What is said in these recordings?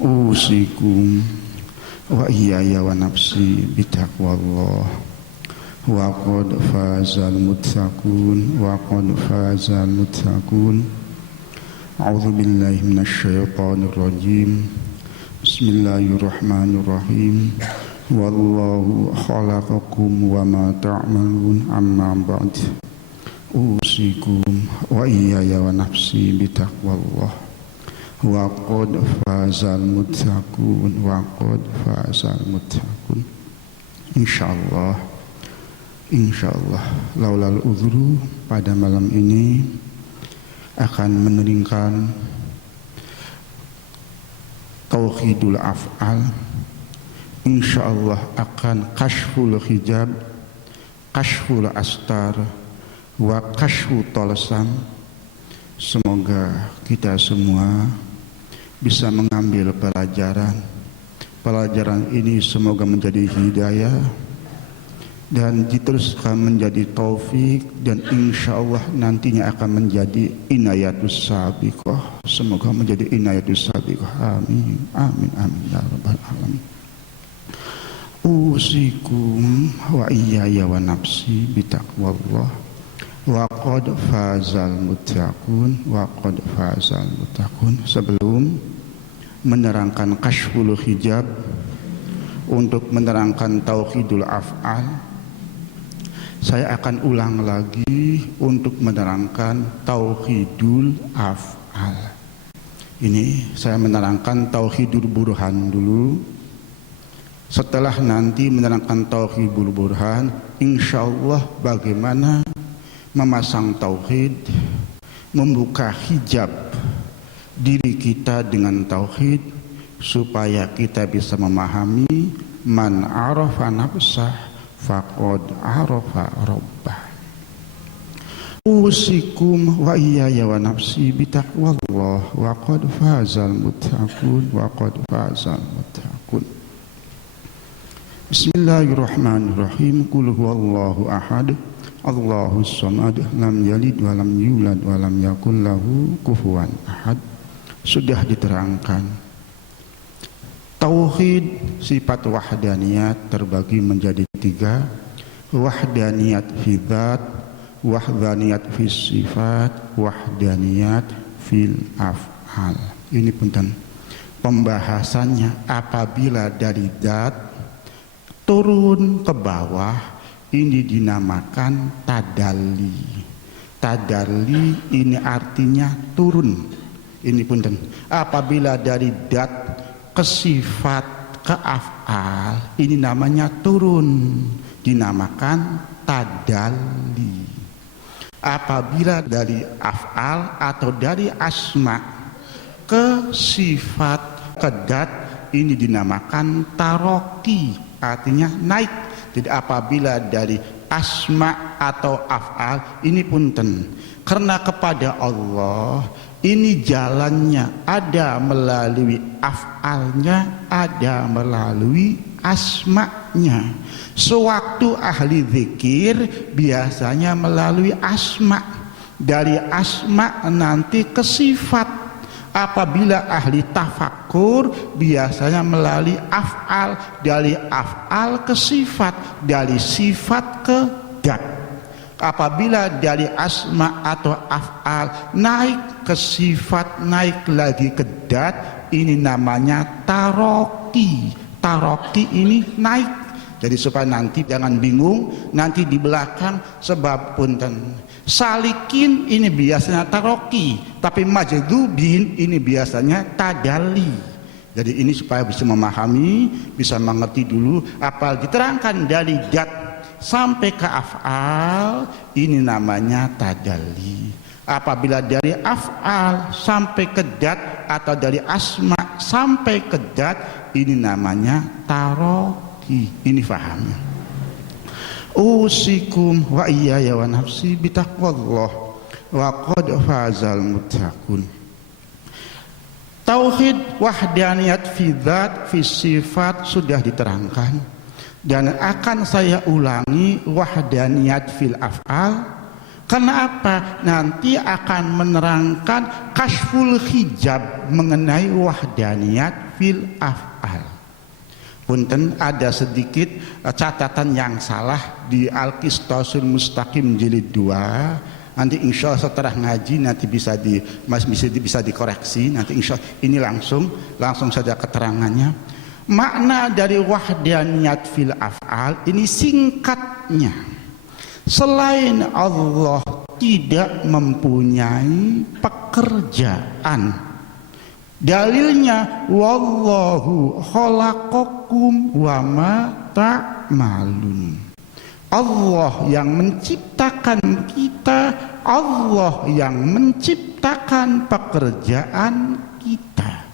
Usikum wa iyaya wa nafsi bitaqwallah wa qad fazal muttaqun wa qad fazal muttaqun. A'udzu billahi minasy syaithanir rajim. Bismillahirrahmanirrahim. Wallahu khalaqakum wa ma ta'malun amma ba'd. Usikum wa iyaya wa nafsi bitaqwallah wa qad fazal muttaqun wa qad fazal muttaqun. Insyaallah laulal uzru pada malam ini akan meneringkan tauhidul af'al. Insyaallah akan kashful hijab, kashful astar wa kashfu tolsam. Semoga kita semua bisa mengambil pelajaran ini, semoga menjadi hidayah dan diteruskan menjadi taufik, dan insya Allah nantinya akan menjadi inayatus sabiqah. Semoga menjadi inayatus sabiqah. Amin amin amin ya rabbal alamin. Usikum wa iyaya wa nafsi bitaqwallah wa qad fazal muttaqun wa qad fazal muttaqun. Sebelum menerangkan kashful hijab untuk menerangkan tauhidul af'al, saya akan ulang lagi untuk menerangkan tauhidul af'al. Ini saya menerangkan tauhidul burhan dulu. Setelah nanti menerangkan tauhidul burhan, insyaallah bagaimana memasang tauhid, membuka hijab diri kita dengan tauhid supaya kita bisa memahami man arafa nafsah faqad arafa rabbah. Usikum wa iyaya wa nafsi bitaqwallah wa qad fazal muttaqun wa qad fazal muttaqun. Bismillahirrahmanirrahim. Qul huwallahu ahad, Allahus samad, lam yalid wa lam yulad wa lam yakul lahu kufuwan ahad. Sudah diterangkan tauhid sifat wahdaniyat terbagi menjadi tiga: wahdaniyat fi dzat, wahdaniyat fi sifat, wahdaniyat fil af'al. Ini punten pembahasannya. Apabila dari dzat turun ke bawah, ini dinamakan tadalli. Tadalli ini artinya turun. Ini punten. Apabila dari dat ke sifat ke af'al, ini namanya turun, dinamakan tadalli. Apabila dari af'al atau dari asma ke sifat ke dat, ini dinamakan taroki, artinya naik. Jadi apabila dari asma atau af'al, ini punten, karena kepada Allah ini jalannya ada melalui af'alnya, ada melalui asma'nya. Sewaktu ahli zikir biasanya melalui asma, dari asma nanti ke sifat. Apabila ahli tafakkur biasanya melalui af'al, dari af'al ke sifat, dari sifat ke dat. Apabila dari asma atau af'al naik ke sifat, naik lagi ke dat, ini namanya taroki. Taroki ini naik. Jadi supaya nanti jangan bingung nanti di belakang, sebab punten salikin ini biasanya taroki, tapi majdubin ini biasanya tadali. Jadi ini supaya bisa memahami, bisa mengerti dulu. Apa diterangkan dari dat sampai ke af'al, ini namanya tadalli. Apabila dari af'al sampai ke dat atau dari asma sampai ke dat, ini namanya taroki. Ini fahamnya. Usikum wa iyaya wa nafsi bitaqwallah wa qad fazal muttaqun. Tauhid wahdaniyat fi dzat fi sifat sudah diterangkan. Dan akan saya ulangi wahdaniyat fil af'al. Kenapa? Nanti akan menerangkan kashful hijab mengenai wahdaniyat fil af'al. Punten, ada sedikit catatan yang salah di Al-Qistasul Mustaqim jilid 2. Nanti insya Allah setelah ngaji nanti bisa dikoreksi. Nanti insya Allah ini langsung saja keterangannya. Makna dari wahdaniyat fil af'al ini singkatnya, selain Allah tidak mempunyai pekerjaan. Dalilnya wallahu khalaqakum wa ma ta'malun. Allah yang menciptakan kita, Allah yang menciptakan pekerjaan kita.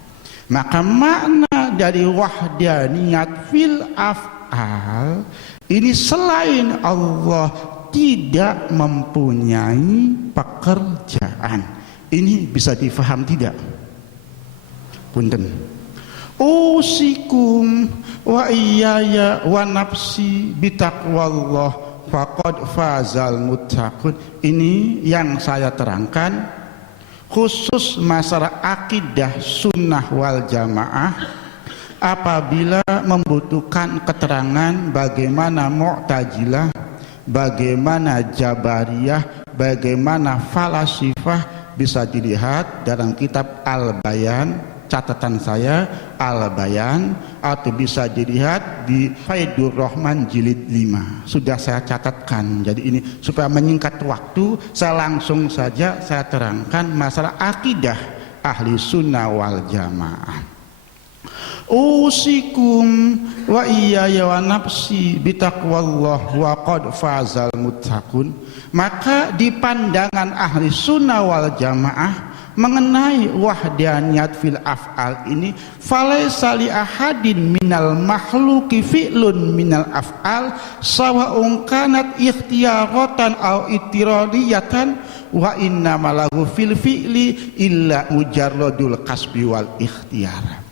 Maka makna dari wahdaniyat fil af'al ini selain Allah tidak mempunyai pekerjaan. Ini bisa difaham tidak? Punten. Usikum wa iyaya wa nafsi bitaqwallah faqad fazal muttaqun. Ini yang saya terangkan khusus masalah akidah sunnah wal jamaah. Apabila membutuhkan keterangan bagaimana Mu'tazilah, bagaimana Jabariyah, bagaimana falasifah, bisa dilihat dalam kitab Al-Bayan, catatan saya Al-Bayan, atau bisa dilihat di Faidur Rahman jilid 5. Sudah saya catatkan. Jadi ini supaya menyingkat waktu, saya langsung saja saya terangkan masalah akidah ahli sunnah wal jamaah. Usikum wa iyaya wa nafsi bitaqwallah wa qad fazal muttaqun. Maka di pandangan ahli sunnah wal jamaah mengenai wahdaniyat fil af'al ini, falaisa li ahadin minal makhluqi fi'lun minal af'al sawa'un kanat ikhtiyaratan aw ittiradiyatan wa inna malahu fil fi'li illa mujarradul kasbi wal ikhtiyar.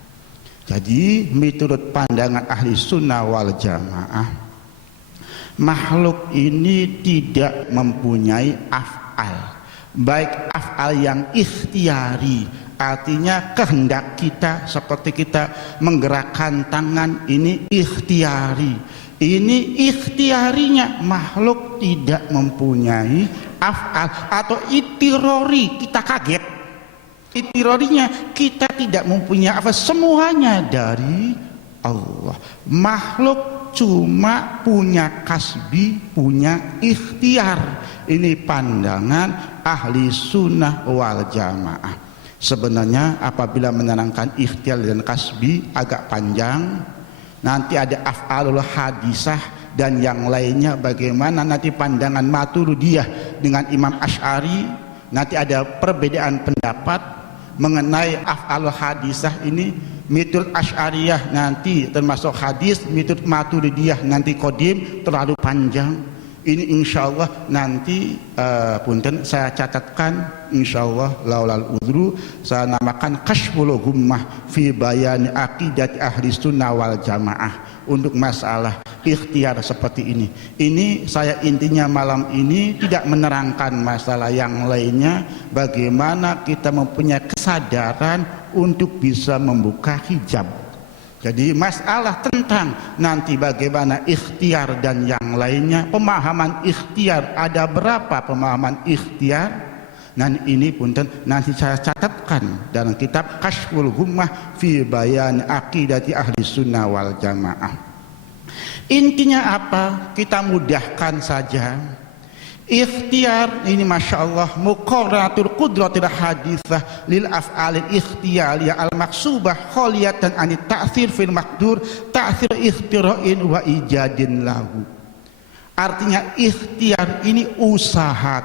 Jadi menurut pandangan ahli sunnah wal jamaah, makhluk ini tidak mempunyai af'al, baik af'al yang ikhtiari, artinya kehendak kita, seperti kita menggerakkan tangan, ini ikhtiari. Ini ikhtiarinya makhluk tidak mempunyai af'al, atau itirori, kita kaget. Itirorinya kita tidak mempunyai apa, semuanya dari Allah. Makhluk cuma punya kasbi, punya ikhtiar. Ini pandangan ahli sunnah wal jamaah. Sebenarnya apabila menerangkan ikhtiar dan kasbi agak panjang. Nanti ada af'alul hadisah dan yang lainnya, bagaimana nanti pandangan Maturidiyah dengan Imam Asy'ari. Nanti ada perbedaan pendapat mengenai af'alul hadisah ini. Miturut Asy'ariyah nanti termasuk hadis, miturut Maturidiyah nanti qadim, terlalu panjang. Ini insyaallah nanti punten saya catatkan insyaallah laulal udhru, saya namakan Kashful Ghummah fi bayan aqidat ahli sunnah wal jamaah untuk masalah ikhtiar seperti ini. Ini saya intinya malam ini tidak menerangkan masalah yang lainnya, bagaimana kita mempunyai kesadaran untuk bisa membuka hijab. Jadi masalah tentang nanti bagaimana ikhtiar dan yang lainnya, pemahaman ikhtiar, ada berapa pemahaman ikhtiar, dan ini pun nanti saya catatkan dalam kitab Kashful Ghummah fi bayan aqidati ahli sunnah wal jamaah. Intinya apa? Kita mudahkan saja. Ikhtiar ini masya Allah muqarratul qudratil hadithah lil af'alil ikhtiyariyah al maksubah khaliyatan anit ta'thir fil maqdur ta'thir ikhtira'in wa ijadin lahu. Artinya ikhtiar ini usaha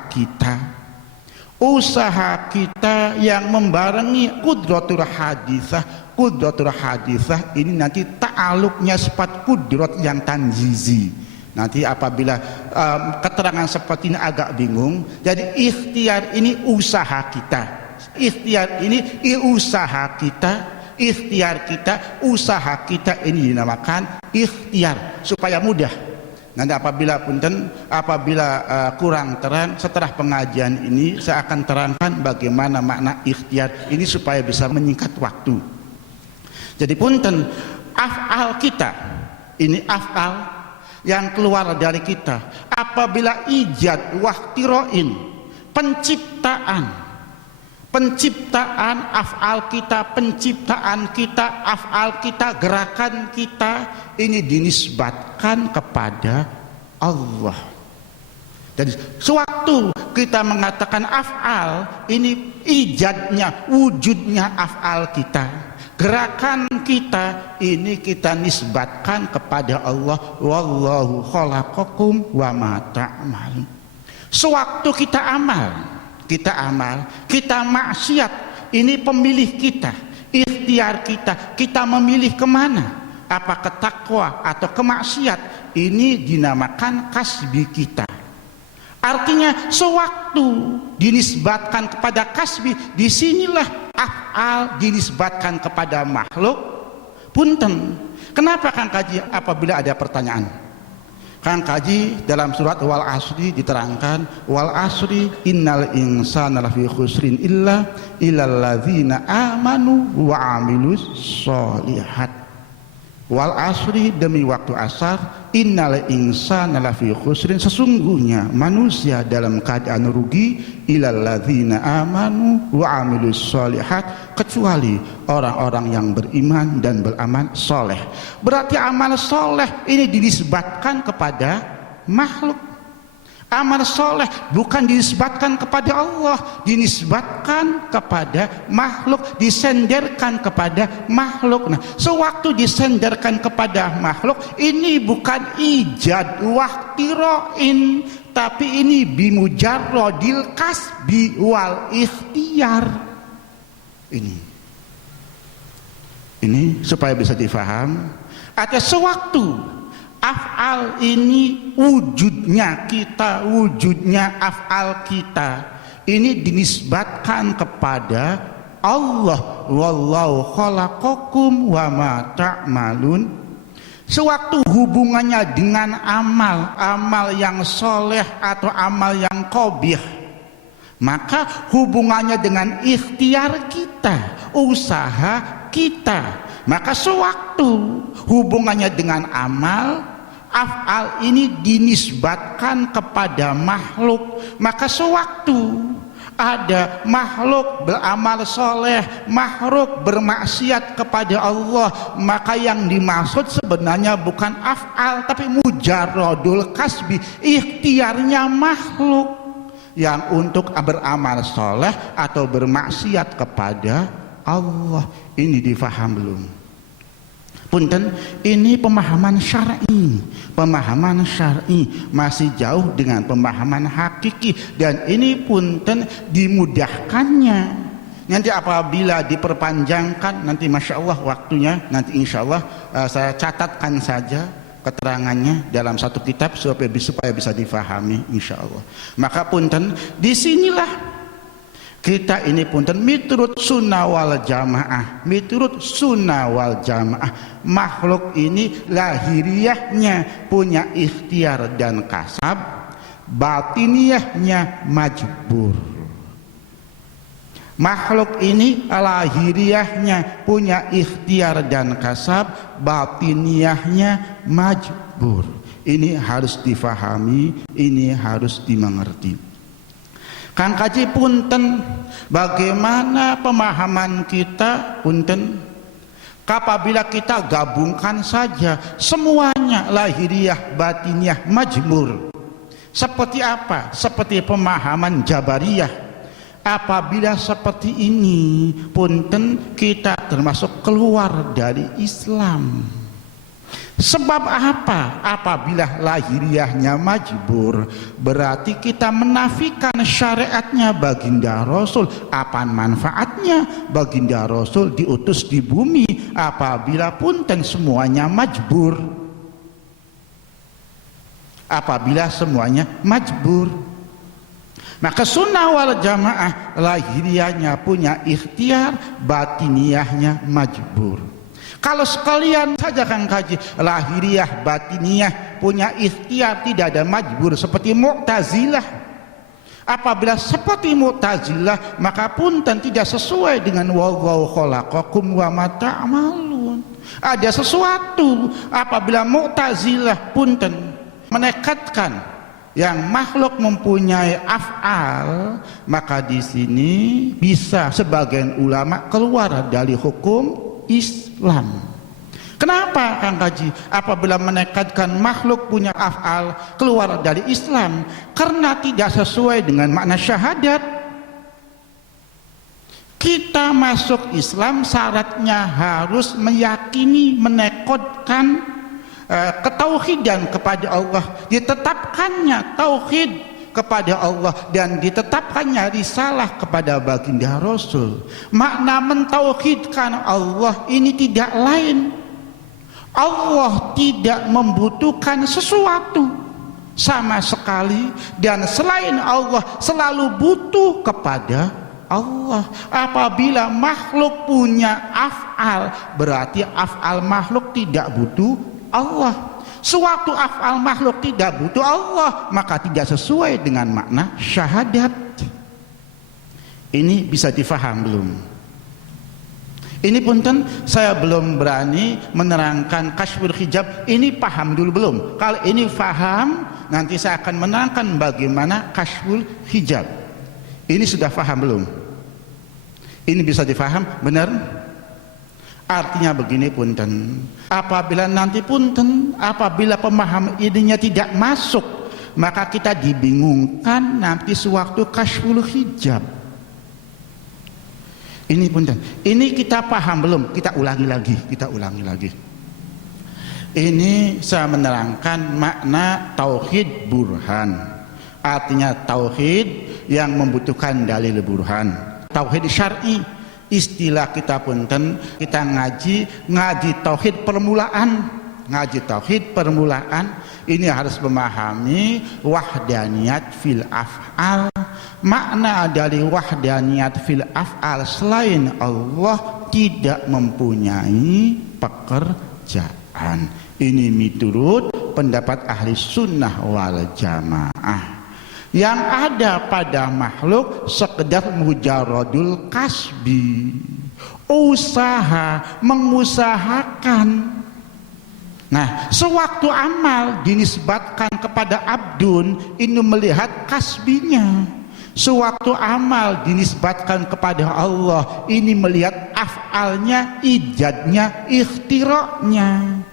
kita yang membarengi qudratul hadithah. Qudratul hadithah ini nanti ta'aluknya sifat qudrat yang tanzizi. Nanti apabila keterangan seperti ini agak bingung, jadi ikhtiar ini usaha kita, ikhtiar ini usaha kita, ikhtiar kita, usaha kita, ini dinamakan ikhtiar supaya mudah. Nanti apabila kurang terang setelah pengajian ini saya akan terangkan bagaimana makna ikhtiar ini supaya bisa menyingkat waktu. Jadi punten, af'al kita ini af'al yang keluar dari kita apabila ijad wahtiroin, penciptaan af'al kita, af'al kita, gerakan kita ini dinisbatkan kepada Allah. Jadi sewaktu kita mengatakan af'al, ini ijadnya, wujudnya af'al kita, gerakan kita ini kita nisbatkan kepada Allah. Wallahu khalaqakum wa ma ta'malun. Sewaktu kita amal, kita maksiat, ini pemilih kita, ikhtiar kita memilih kemana, apa ke takwa atau ke maksiat, ini dinamakan kasbi kita. Artinya sewaktu dinisbatkan kepada kasbi, disinilah af'al dinisbatkan kepada makhluk. Punten, kenapa Kang Kaji apabila ada pertanyaan? Kang Kaji dalam surat Wal Asri diterangkan, Wal Asri innal insana lafi khusrin illa illalladzina amanu wa amilus sholihat. Wal asri, demi waktu asar, innal insana lafi khusrin, sesungguhnya manusia dalam keadaan rugi, illalladzina amanu wa amilus sholihat, kecuali orang-orang yang beriman dan beramal soleh. Berarti amal soleh ini dinisbatkan kepada makhluk. Amal soleh bukan dinisbatkan kepada Allah, dinisbatkan kepada makhluk, disenderkan kepada makhluk. Nah, sewaktu disenderkan kepada makhluk, ini bukan ijad wahtiroin, tapi ini bimujarrodil kasbi wal ikhtiar. Ini supaya bisa difaham. Ada sewaktu af'al ini wujudnya kita, wujudnya af'al kita ini dinisbatkan kepada Allah. Wallahu khalaqakum wa ma ta'malun. Sewaktu hubungannya dengan amal yang soleh atau amal yang qabih, maka hubungannya dengan ikhtiar kita, usaha kita. Maka sewaktu hubungannya dengan amal, af'al ini dinisbatkan kepada makhluk. Maka sewaktu ada makhluk beramal soleh, makhluk bermaksiat kepada Allah, maka yang dimaksud sebenarnya bukan af'al, tapi mujarrodul kasbi, ikhtiarnya makhluk yang untuk beramal soleh atau bermaksiat kepada Allah. Ini difaham belum? Punten, ini pemahaman syar'i. Pemahaman syar'i masih jauh dengan pemahaman hakiki, dan ini punten dimudahkannya. Nanti apabila diperpanjangkan, nanti masya Allah waktunya, nanti insya Allah saya catatkan saja keterangannya dalam satu kitab supaya bisa difahami insya Allah. Maka punten, disinilah kita ini punten miturut sunnah wal jamaah, makhluk ini lahiriahnya punya ikhtiar dan kasab, batiniyahnya majbur. Makhluk ini lahiriahnya punya ikhtiar dan kasab, batiniyahnya majbur. Ini harus difahami, ini harus dimengerti. Kang Kaji punten, bagaimana pemahaman kita punten apabila kita gabungkan saja semuanya lahiriah batiniah majmur. Seperti apa? Seperti pemahaman Jabariyah. Apabila seperti ini punten, kita termasuk keluar dari Islam. Sebab apa? Apabila lahiriahnya majbur, berarti kita menafikan syariatnya baginda Rasul. Apa manfaatnya baginda Rasul diutus di bumi apabila punten semuanya majbur? Apabila semuanya majbur, maka sunnah wal jamaah lahiriahnya punya ikhtiar, batiniyahnya majbur. Kalau sekalian saja Kang Kaji lahiriah batiniyah punya ikhtiar, tidak ada majbur seperti Mu'tazilah. Apabila seperti Mu'tazilah, maka punten tidak sesuai dengan wallahu khalaqakum wa ma ta'malun. Ada sesuatu apabila Mu'tazilah punten menekatkan yang makhluk mempunyai af'al, maka di sini bisa sebagian ulama keluar dari hukum Islam. Kenapa Kang Kaji apabila menekatkan makhluk punya af'al keluar dari Islam? Karena tidak sesuai dengan makna syahadat. Kita masuk Islam syaratnya harus meyakini, menekodkan ketauhidan kepada Allah, ditetapkannya tauhid kepada Allah dan ditetapkannya risalah kepada baginda Rasul. Makna mentauhidkan Allah ini tidak lain, Allah tidak membutuhkan sesuatu sama sekali, dan selain Allah selalu butuh kepada Allah. Apabila makhluk punya af'al, berarti af'al makhluk tidak butuh Allah. Suatu af'al makhluk tidak butuh Allah, maka tidak sesuai dengan makna syahadat. Ini bisa difaham belum? Ini punten saya belum berani menerangkan kasyful hijab. Ini paham dulu belum? Kalau ini paham, nanti saya akan menerangkan bagaimana kasyful hijab. Ini sudah paham belum? Ini bisa difaham? Benar? Artinya begini punten, apabila nanti punten, apabila pemahaman ininya tidak masuk, maka kita dibingungkan nanti sewaktu kasyful hijab. Ini punten, ini kita paham belum? Kita ulangi lagi. Ini saya menerangkan makna tauhid burhan. Artinya tauhid yang membutuhkan dalil burhan. Tauhid syar'i, istilah kita punten, kita ngaji tauhid permulaan. Ngaji tauhid permulaan ini harus memahami wahdaniyat fil af'al. Makna dari wahdaniyat fil af'al, selain Allah tidak mempunyai pekerjaan. Ini miturut pendapat ahli sunnah wal jamaah. Yang ada pada makhluk sekedar mujaradul kasbi, usaha, mengusahakan. Nah, sewaktu amal dinisbatkan kepada abdun, ini melihat kasbinya. Sewaktu amal dinisbatkan kepada Allah, ini melihat af'alnya, ijadnya, ikhtira'nya.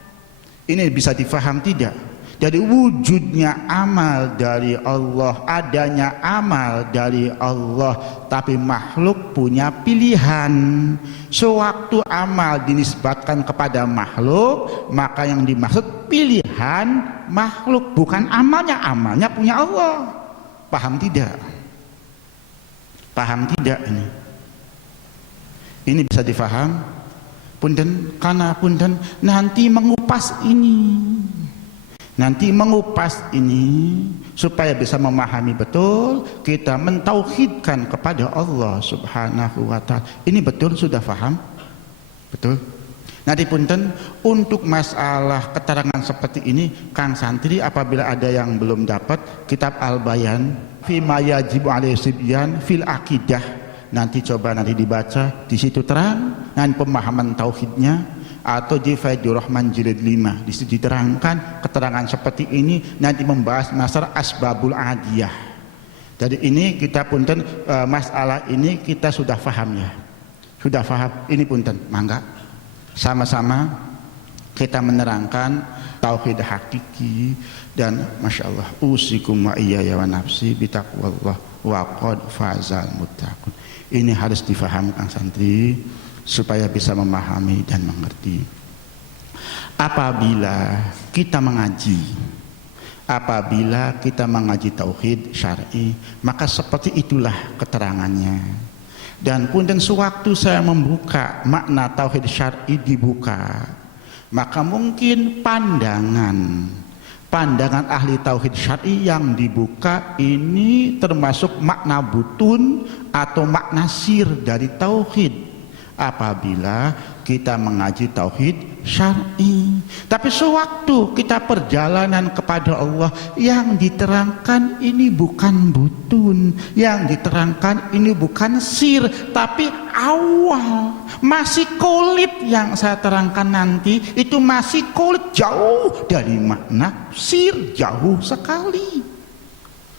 Ini bisa difaham tidak? Jadi wujudnya amal dari Allah, adanya amal dari Allah, tapi makhluk punya pilihan. Sewaktu amal dinisbatkan kepada makhluk, maka yang dimaksud pilihan makhluk, bukan amalnya. Amalnya punya Allah. Paham tidak? Paham tidak ini? Ini bisa difaham? Punten, karena punten nanti mengupas ini supaya bisa memahami betul, kita mentauhidkan kepada Allah Subhanahu wa ta'ala. Ini betul sudah paham? Betul? Nanti punten, untuk masalah keterangan seperti ini, Kang Santri apabila ada yang belum dapat kitab Al-Bayan fi ma yajibu alaihi sibyan fil aqidah, nanti coba dibaca, di situ terang dan pemahaman tauhidnya. Atau di Faidur Rahman jilid 5, di situ diterangkan keterangan seperti ini, nanti membahas masalah asbabul adiyah. Jadi ini kita punten, masalah ini kita sudah paham ya, sudah paham. Ini punten, mangga sama-sama kita menerangkan tauhid hakiki. Dan masya Allah, usikum wa iyaya wa nafsi bitaqwallah wa qad fazal muttaqun. Ini harus difahamkan santri supaya bisa memahami dan mengerti. Apabila kita mengaji tauhid syar'i, maka seperti itulah keterangannya. Dan punten sewaktu saya membuka makna tauhid syar'i dibuka, maka mungkin pandangan ahli tauhid syar'i yang dibuka ini termasuk makna butun atau makna sir dari tauhid. Apabila kita mengaji tauhid syar'i. Tapi sewaktu kita perjalanan kepada Allah, yang diterangkan ini bukan butun, yang diterangkan ini bukan sir, tapi awal. Masih kulit yang saya terangkan nanti, itu masih kulit, jauh dari makna sir, jauh sekali.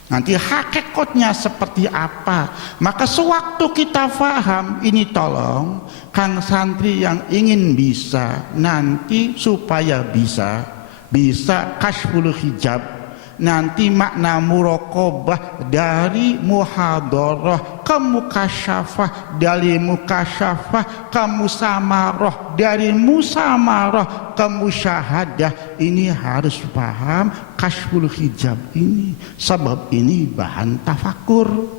Nanti hakikatnya seperti apa. Maka sewaktu kita faham ini, tolong Kang santri yang ingin bisa nanti supaya bisa kasyful hijab, nanti makna muraqabah dari muhadharah ke mukasyafah, dari mukasyafah ke musamarah, dari musamarah ke musyahadah. Ini harus paham kasyful hijab ini, sebab ini bahan tafakur.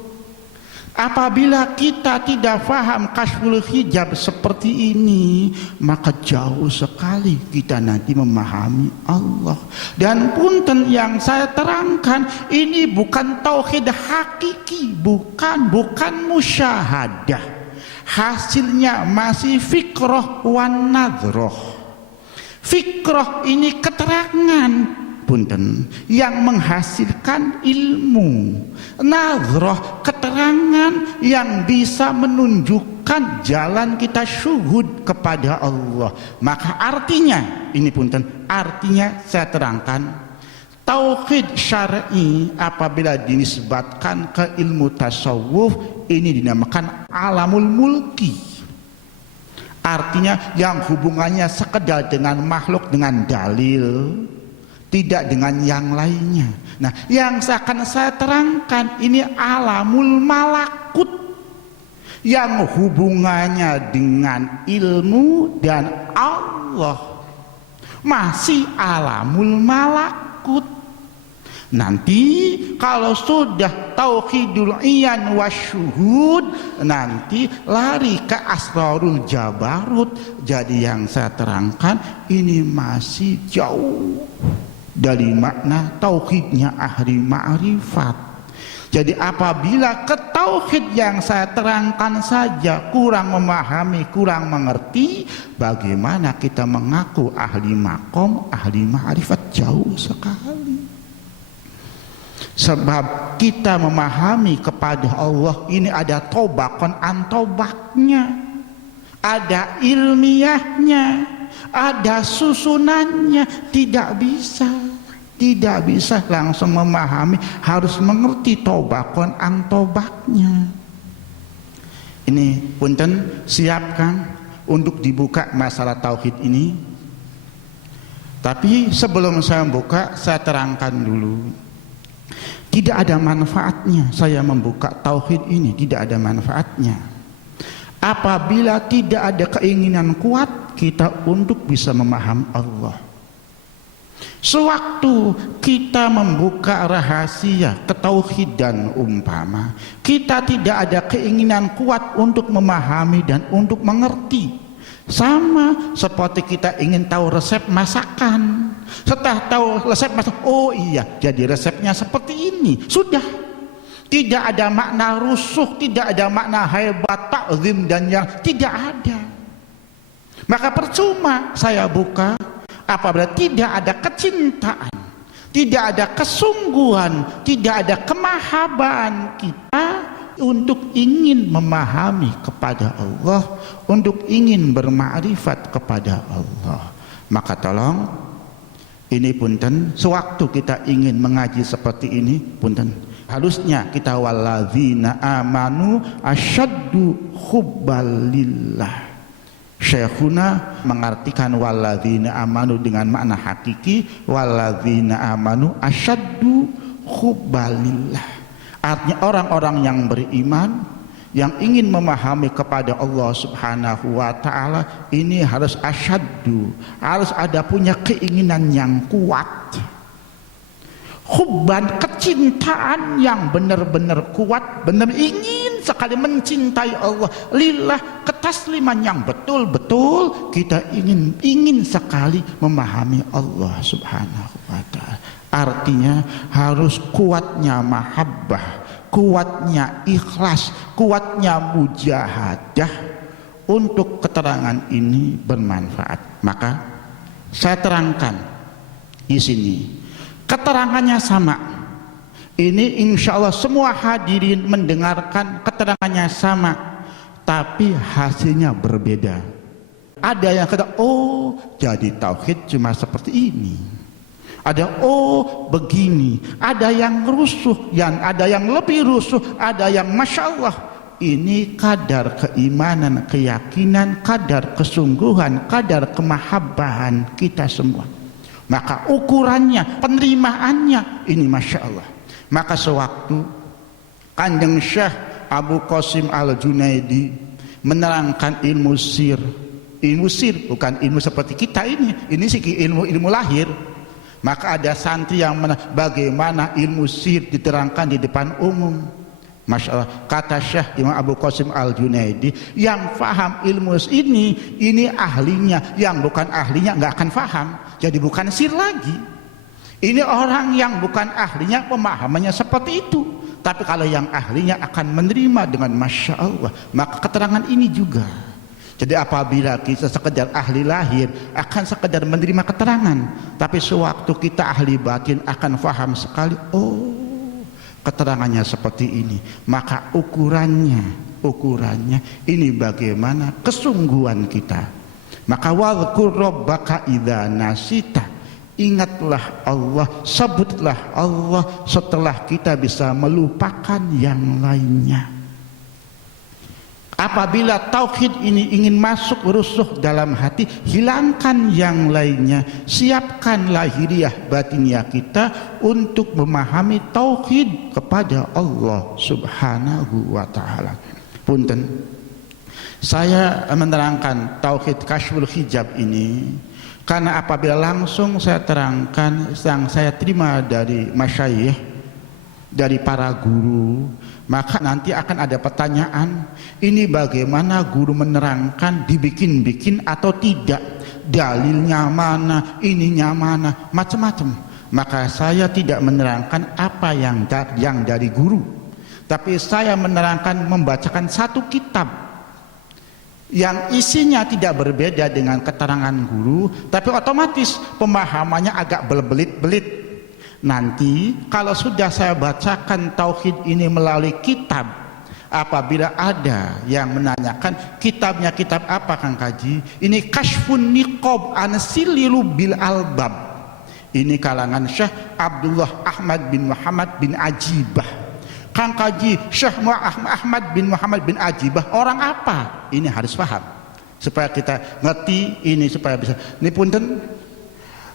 Apabila kita tidak paham kasyful hijab seperti ini, maka jauh sekali kita nanti memahami Allah. Dan punten yang saya terangkan ini bukan tauhid hakiki, bukan musyahadah. Hasilnya masih fikrah wan nadhrah. Fikrah ini keterangan, punten, yang menghasilkan ilmu. Nadhrah keterangan yang bisa menunjukkan jalan kita syuhud kepada Allah. Maka artinya, ini punten, artinya saya terangkan, tauhid syar'i apabila dinisbatkan ke ilmu tasawuf, ini dinamakan alamul mulki. Artinya yang hubungannya sekedar dengan makhluk, dengan dalil, tidak dengan yang lainnya. Nah, yang akan saya terangkan ini alamul malakut, yang hubungannya dengan ilmu dan Allah, masih alamul malakut. Nanti kalau sudah tauhidul iyan wasyuhud, nanti lari ke asrarul jabarut. Jadi yang saya terangkan ini masih jauh dari makna tauhidnya ahli ma'rifat. Jadi apabila ke tauhid yang saya terangkan saja kurang memahami, kurang mengerti, bagaimana kita mengaku ahli makom, ahli ma'rifat? Jauh sekali. Sebab kita memahami kepada Allah ini ada tobakon antobaknya, ada ilmiahnya, ada susunannya. Tidak bisa langsung memahami, harus mengerti tobakon antobaknya. Ini punten, siapkan untuk dibuka masalah tauhid ini. Tapi sebelum saya membuka, saya terangkan dulu, tidak ada manfaatnya saya membuka tauhid ini, tidak ada manfaatnya apabila tidak ada keinginan kuat kita untuk bisa memahami Allah. Sewaktu kita membuka rahasia ketauhidan umpama, kita tidak ada keinginan kuat untuk memahami dan untuk mengerti. Sama seperti kita ingin tahu resep masakan. Setelah tahu resep masakan, oh iya, jadi resepnya seperti ini. Sudah. Tidak ada makna rusuh, tidak ada makna hebat, ta'zim dan yang tidak ada. Maka percuma saya buka apabila tidak ada kecintaan, tidak ada kesungguhan, tidak ada kemahabbaan kita untuk ingin memahami kepada Allah, untuk ingin bermakrifat kepada Allah. Maka tolong, ini punten, sewaktu kita ingin mengaji seperti ini, punten, harusnya kita walladzina amanu asyaddu hubbalillah. Syekhuna mengartikan walladzina amanu dengan makna hakiki, walladzina amanu asyaddu hubbalillah. Artinya orang-orang yang beriman, yang ingin memahami kepada Allah subhanahu wa ta'ala, ini harus asyaddu, harus ada punya keinginan yang kuat, hubban, kecintaan yang benar-benar kuat, benar ingin sekali mencintai Allah, lillah, ketasliman yang betul-betul kita ingin sekali memahami Allah subhanahu wa ta'ala. Artinya harus kuatnya mahabbah, kuatnya ikhlas, kuatnya mujahadah untuk keterangan ini bermanfaat. Maka saya terangkan di sini. Keterangannya sama. Ini insya Allah semua hadirin mendengarkan keterangannya sama, tapi hasilnya berbeda. Ada yang kata, oh jadi tauhid cuma seperti ini. Ada oh begini. Ada yang rusuh, ada yang lebih rusuh, ada yang masya Allah. Ini kadar keimanan, keyakinan, kadar kesungguhan, kadar kemahabbahan kita semua. Maka ukurannya, penerimaannya ini masya Allah. Maka sewaktu Kanjeng Syekh Abu Qasim Al-Junaidi menerangkan ilmu sir bukan ilmu seperti kita ini sih ilmu lahir. Maka ada santri yang bagaimana ilmu sir diterangkan di depan umum. Masya Allah, kata Syekh Imam Abu Qasim Al-Junaidi, yang faham ilmu ini ahlinya, yang bukan ahlinya nggak akan faham. Jadi bukan sir lagi. Ini orang yang bukan ahlinya pemahamannya seperti itu. Tapi kalau yang ahlinya akan menerima dengan masya Allah. Maka keterangan ini juga. Jadi apabila kita sekedar ahli lahir akan sekedar menerima keterangan, tapi sewaktu kita ahli batin akan faham sekali, oh keterangannya seperti ini. Maka ukurannya ini bagaimana kesungguhan kita. Maka wadhkur rabbaka idza nasita, ingatlah Allah, sebutlah Allah setelah kita bisa melupakan yang lainnya. Apabila tauhid ini ingin masuk rusuh dalam hati, hilangkan yang lainnya. Siapkan lahiriah batiniah kita untuk memahami tauhid kepada Allah Subhanahu wa taala. Punten, saya menerangkan tauhid kasyful hijab ini karena apabila langsung saya terangkan yang saya terima dari masyayikh, dari para guru, maka nanti akan ada pertanyaan, ini bagaimana guru menerangkan, dibikin-bikin atau tidak, dalilnya mana, ininya mana, macam-macam. Maka saya tidak menerangkan apa yang dari guru, tapi saya menerangkan membacakan satu kitab yang isinya tidak berbeda dengan keterangan guru, tapi otomatis pemahamannya agak berbelit-belit. Nanti kalau sudah saya bacakan tauhid ini melalui kitab, apabila ada yang menanyakan kitabnya kitab apa Kang Kaji, ini Kasyfun Niqab an Sililu bil Albab, ini kalangan Syekh Abdullah Ahmad bin Muhammad bin Ajibah. Kang Kaji, Syekh Ahmad bin Muhammad bin Ajibah orang apa? Ini harus paham supaya kita ngerti ini, supaya bisa. Ini punten,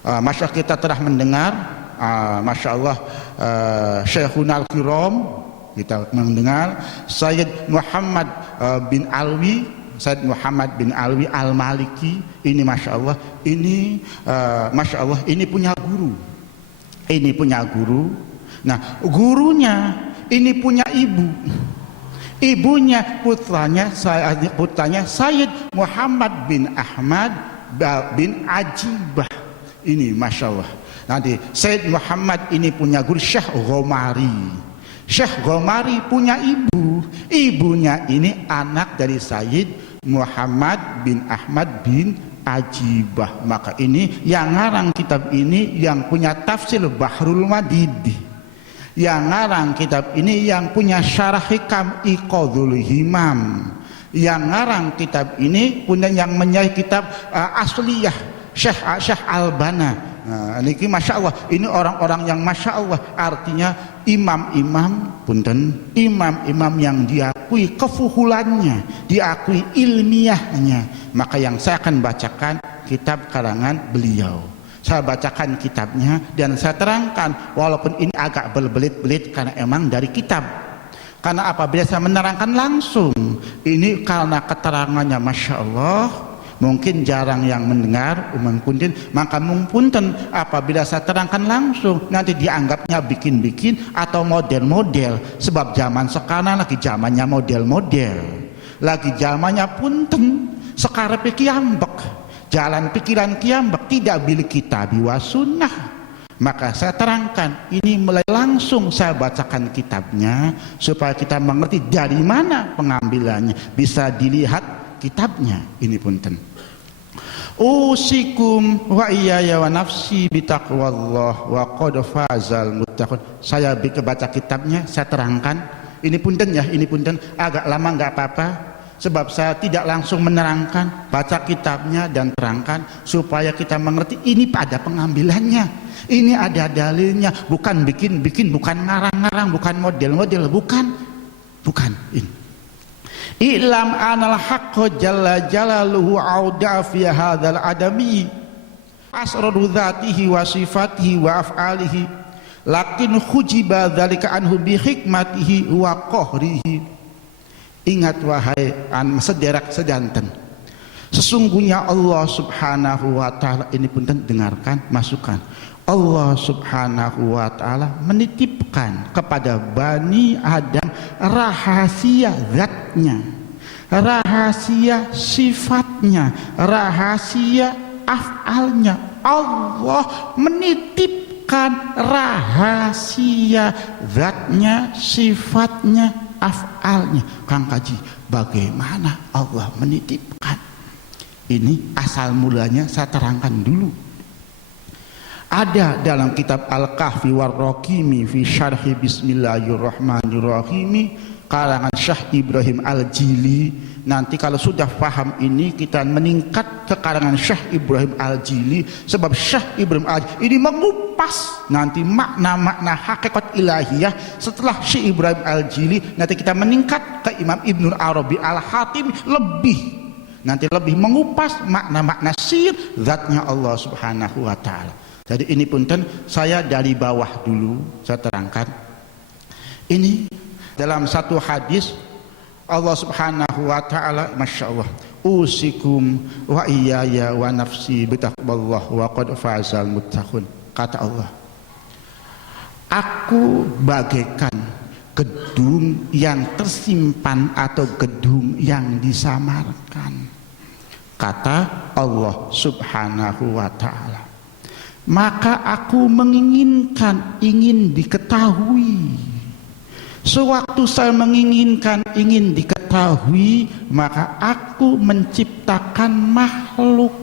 masyarakat kita telah mendengar, masya Allah, Syekhuna Al-Kiram, kita mendengar Sayyid Muhammad bin Alwi, Sayyid Muhammad bin Alwi Al-Maliki. Ini masya Allah, ini masya Allah, ini punya guru, ini punya guru. Nah gurunya ini punya ibu, ibunya putranya Sayyid Muhammad bin Ahmad bin Ajibah. Ini masya Allah. Nanti Sayyid Muhammad ini punya guru Syekh Ghomari. Syekh Ghomari punya ibu, ibunya ini anak dari Sayyid Muhammad bin Ahmad bin Ajibah. Maka ini yang ngarang kitab ini, yang punya tafsir Bahrul Madid, yang ngarang kitab ini, yang punya syarah hikam Iqadhul Himam, yang ngarang kitab ini punya yang menyai kitab asliyah Syekh Albana. Nah, ini masya Allah, ini orang-orang yang masya Allah, artinya imam-imam, punten, imam-imam yang diakui kefuhulannya, diakui ilmiahnya. Maka yang saya akan bacakan kitab karangan beliau. Saya bacakan kitabnya dan saya terangkan, walaupun ini agak berbelit-belit karena emang dari kitab. Karena apabila saya menerangkan langsung, ini karena keterangannya masya Allah, mungkin jarang yang mendengar, maka mungkin apabila saya terangkan langsung nanti dianggapnya bikin-bikin atau model-model. Sebab zaman sekarang lagi zamannya model-model, lagi zamannya punten sekarang kiambek, jalan pikiran kiambek, tidak bil kitabi wa sunnah. Maka saya terangkan ini mulai langsung saya bacakan kitabnya supaya kita mengerti dari mana pengambilannya. Bisa dilihat kitabnya. Ini punten. Usikum wa iyaya wa nafsi bitaqwallah wa qad fazal muttaqun. Saya baca kitabnya, saya terangkan. Ini punten ya, ini punten. Agak lama nggak apa-apa, sebab saya tidak langsung menerangkan. Baca kitabnya dan terangkan supaya kita mengerti. Ini pada pengambilannya, ini ada dalilnya. Bukan bikin-bikin, bukan ngarang-ngarang, bukan model-model, bukan ini. I'lam anal haqqo jalla jalaluhu auda fi hadzal adami asradu dzatihi wa sifatihi wa af'alihi lakin hujiba dzalika anhu bi hikmatihi wa qahrihi. Ingat wahai sederak sedanten, sesungguhnya Allah subhanahu wa ta'ala, ini punten dengarkan masukan, Allah subhanahu wa ta'ala menitipkan kepada Bani Adam rahasia zatnya, rahasia sifatnya, rahasia af'alnya. Allah menitipkan rahasia zatnya, sifatnya, af'alnya. Kang Kaji, bagaimana Allah menitipkan? Ini asal mulanya saya terangkan dulu. Ada dalam kitab Al-Kahfi war-Raqimi fi syarhi Bismillahirrahmanirrahim karangan Syekh Ibrahim Al-Jili. Nanti kalau sudah paham ini kita meningkat ke karangan Syekh Ibrahim Al-Jili, sebab Syekh Ibrahim Al-Jili ini mengupas nanti makna-makna hakikat ilahiyah. Setelah Syekh Ibrahim Al-Jili nanti kita meningkat ke Imam Ibnu Arabi Al-Hatimi, nanti lebih mengupas makna-makna sir zatnya Allah subhanahu wa ta'ala. Jadi ini punten, saya dari bawah dulu saya terangkan. Ini dalam satu hadis Allah subhanahu wa ta'ala, Masya Allah, usikum wa iyaya wa nafsi bitaqwallah wa qad fazal muttaqun. Kata Allah, aku bagaikan gedung yang tersimpan atau gedung yang disamarkan. Kata Allah subhanahu wa ta'ala, maka aku menginginkan, ingin diketahui. Sewaktu saya menginginkan, ingin diketahui, maka aku menciptakan makhluk.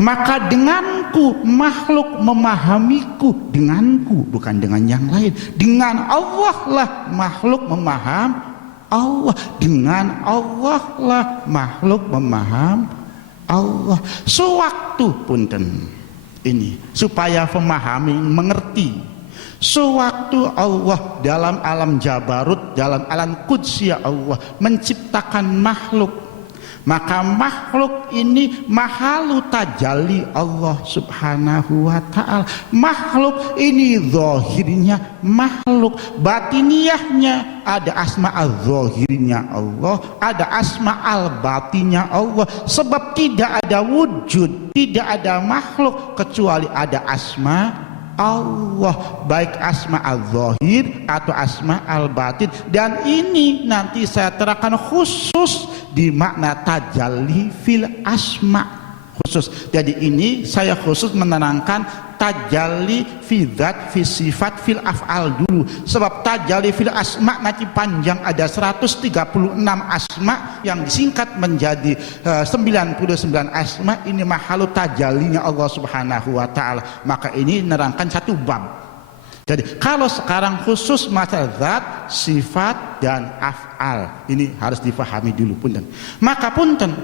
Maka denganku makhluk memahamiku, denganku bukan dengan yang lain. Dengan Allah lah makhluk memaham Allah, dengan Allah lah makhluk memaham Allah. Sewaktu punten ini supaya memahami, mengerti. Sewaktu Allah dalam alam Jabarut, dalam alam Qudsi Allah menciptakan makhluk, maka makhluk ini mahalu tajalli Allah subhanahu wa ta'ala. Makhluk ini zahirnya makhluk, batiniyahnya ada asma al-zahirnya Allah, ada asma al-batinnya Allah. Sebab tidak ada wujud, tidak ada makhluk kecuali ada asma Allah, baik asma al-zahir atau asma al-batin. Dan ini nanti saya terangkan khusus di makna tajalli fil asma khusus. Jadi ini saya khusus menerangkan tajalli fi dzat, fi sifat, fil af'al dulu. Sebab tajalli fil asma nanti panjang, ada 136 asma yang disingkat menjadi 99 asma. Ini mahalu tajallinya Allah subhanahu wa ta'ala. Maka ini nerangkan satu bab. Jadi kalau sekarang khusus masalah zat, sifat dan af'al, ini harus difahami dulu punten. Maka punten,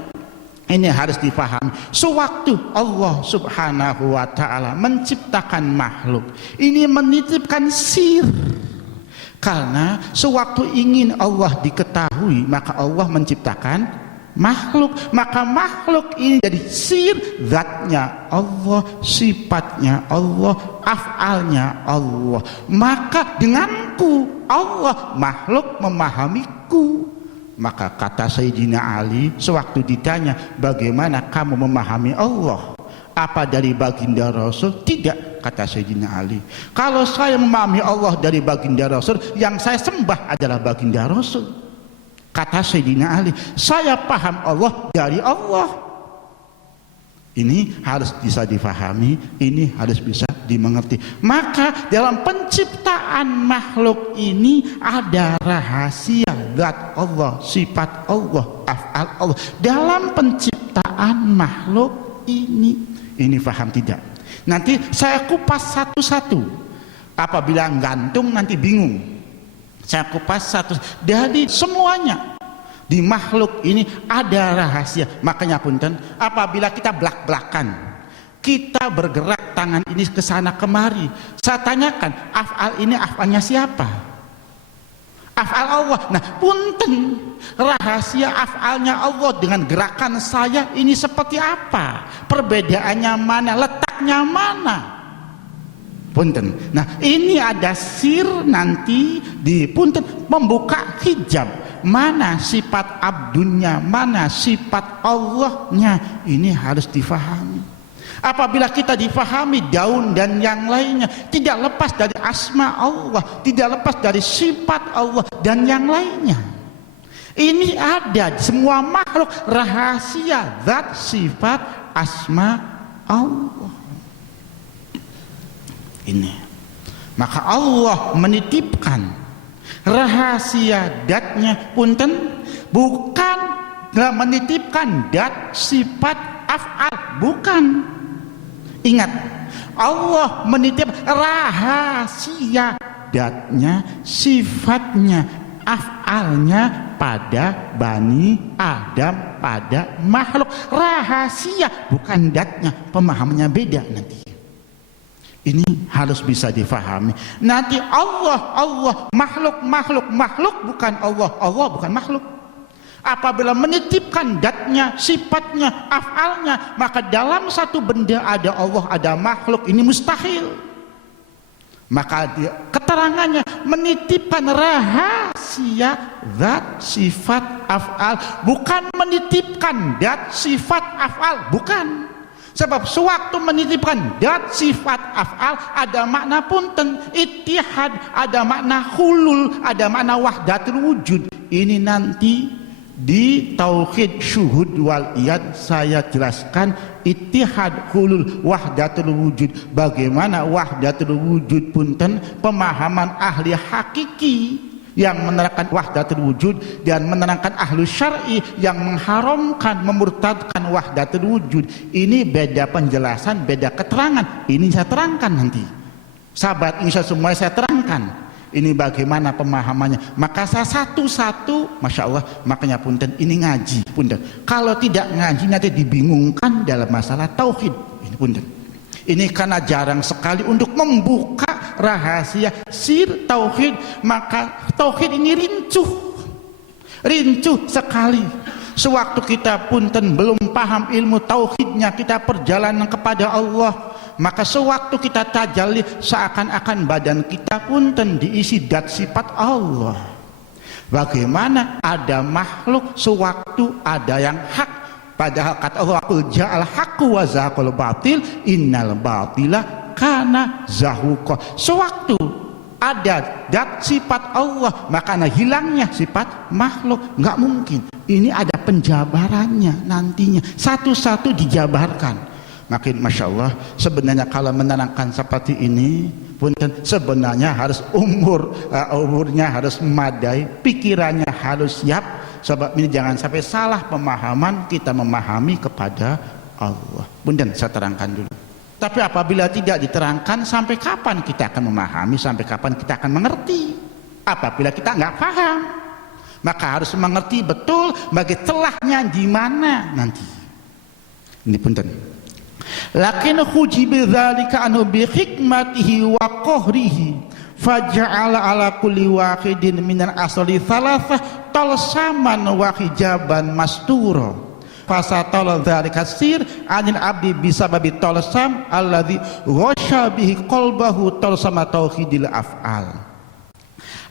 ini harus difahami. Sewaktu Allah subhanahu wa ta'ala menciptakan makhluk, ini menitipkan sir. Karena sewaktu ingin Allah diketahui, maka Allah menciptakan makhluk. Maka makhluk ini jadi sir, zatnya Allah, sifatnya Allah, af'alnya Allah. Maka denganku Allah makhluk memahamiku. Maka kata Sayyidina Ali sewaktu ditanya, bagaimana kamu memahami Allah? Apa dari baginda Rasul? Tidak, kata Sayyidina Ali. Kalau saya memahami Allah dari baginda Rasul, yang saya sembah adalah baginda Rasul. Kata Sayyidina Ali, saya paham Allah dari Allah. Ini harus bisa difahami, ini harus bisa dimengerti. Maka dalam penciptaan makhluk ini ada rahasia zat Allah, sifat Allah, af'al Allah. Dalam penciptaan makhluk ini faham tidak? Nanti saya kupas satu-satu. Apabila gantung nanti bingung. Saya kupas satu. Jadi semuanya di makhluk ini ada rahasia. Makanya punten, apabila kita belak-belakan, kita bergerak tangan ini ke sana kemari, saya tanyakan, af'al ini af'alnya siapa? Af'al Allah. Nah, punten, rahasia af'alnya Allah dengan gerakan saya ini seperti apa? Perbedaannya mana? Letaknya mana? Punten. Nah, ini ada sir nanti di punten membuka hijab. Mana sifat abdunya, mana sifat Allahnya, ini harus difahami. Apabila kita difahami daun dan yang lainnya, tidak lepas dari asma Allah, tidak lepas dari sifat Allah dan yang lainnya. Ini ada semua makhluk, rahasia zat, sifat, asma Allah. Ini. Maka Allah menitipkan rahasia datnya punten, bukan menitipkan dat sifat af'al, bukan. Ingat, Allah menitip rahasia datnya, sifatnya, af'alnya pada Bani Adam, pada makhluk. Rahasia, bukan datnya. Pemahamannya beda nanti. Ini harus bisa difahami. Nanti Allah, makhluk bukan Allah bukan makhluk. Apabila menitipkan datnya, sifatnya, af'alnya, maka dalam satu benda ada Allah, ada makhluk, ini mustahil. Maka keterangannya menitipkan rahasia zat, sifat, af'al, bukan menitipkan dat, sifat, af'al, bukan. Sebab sewaktu menitipkan dat, sifat, af'al, ada makna punten, ittihad, ada makna hulul, ada makna wahdatul wujud. Ini nanti di tauhid syuhud wal iyad saya jelaskan ittihad, hulul, wahdatul wujud. Bagaimana wahdatul wujud punten, pemahaman ahli hakiki yang menerangkan wahdatul wujud dan menerangkan ahlu syar'i yang mengharamkan, memurtadkan wahdatul wujud. Ini beda penjelasan, beda keterangan. Ini saya terangkan nanti. Sahabat insya semua saya terangkan. Ini bagaimana pemahamannya. Maka saya satu-satu, masya Allah. Makanya punten, ini ngaji punten. Kalau tidak ngaji nanti dibingungkan dalam masalah tauhid. Ini punten. Ini karena jarang sekali untuk membuka rahasia sir tauhid. Maka tauhid ini rincuh sekali. Sewaktu kita punten belum paham ilmu tauhidnya, kita perjalanan kepada Allah, maka sewaktu kita tajalli seakan-akan badan kita punten diisi dat sifat Allah. Bagaimana ada makhluk sewaktu ada yang hak, padahal kata Allah, qul ja'al haqqu wa zaqal batil innal batila kana zahuqa. Sewaktu ada dat sifat Allah, maka hilangnya sifat makhluk. Nggak mungkin. Ini ada penjabarannya nantinya, satu-satu dijabarkan. Makin masya Allah, sebenarnya kalau menerangkan seperti ini pun sebenarnya harus umurnya harus memadai, pikirannya harus siap. Sebab ini jangan sampai salah pemahaman kita memahami kepada Allah. Punten, saya terangkan dulu. Tapi apabila tidak diterangkan, sampai kapan kita akan memahami, sampai kapan kita akan mengerti? Apabila kita nggak paham, maka harus mengerti betul bagi celahnya di mana nanti. Ini punten. Lakin hujibi dzalika anhu bi hikmatihi wa qahrihi faja'ala ala kulli wahidin minal asli thalathah talsaman wa hijaban mastura fasatala dzalika sir anil abdi bisababi talsam alladzi ghasya bihi qalbahu talsama tauhidil af'al.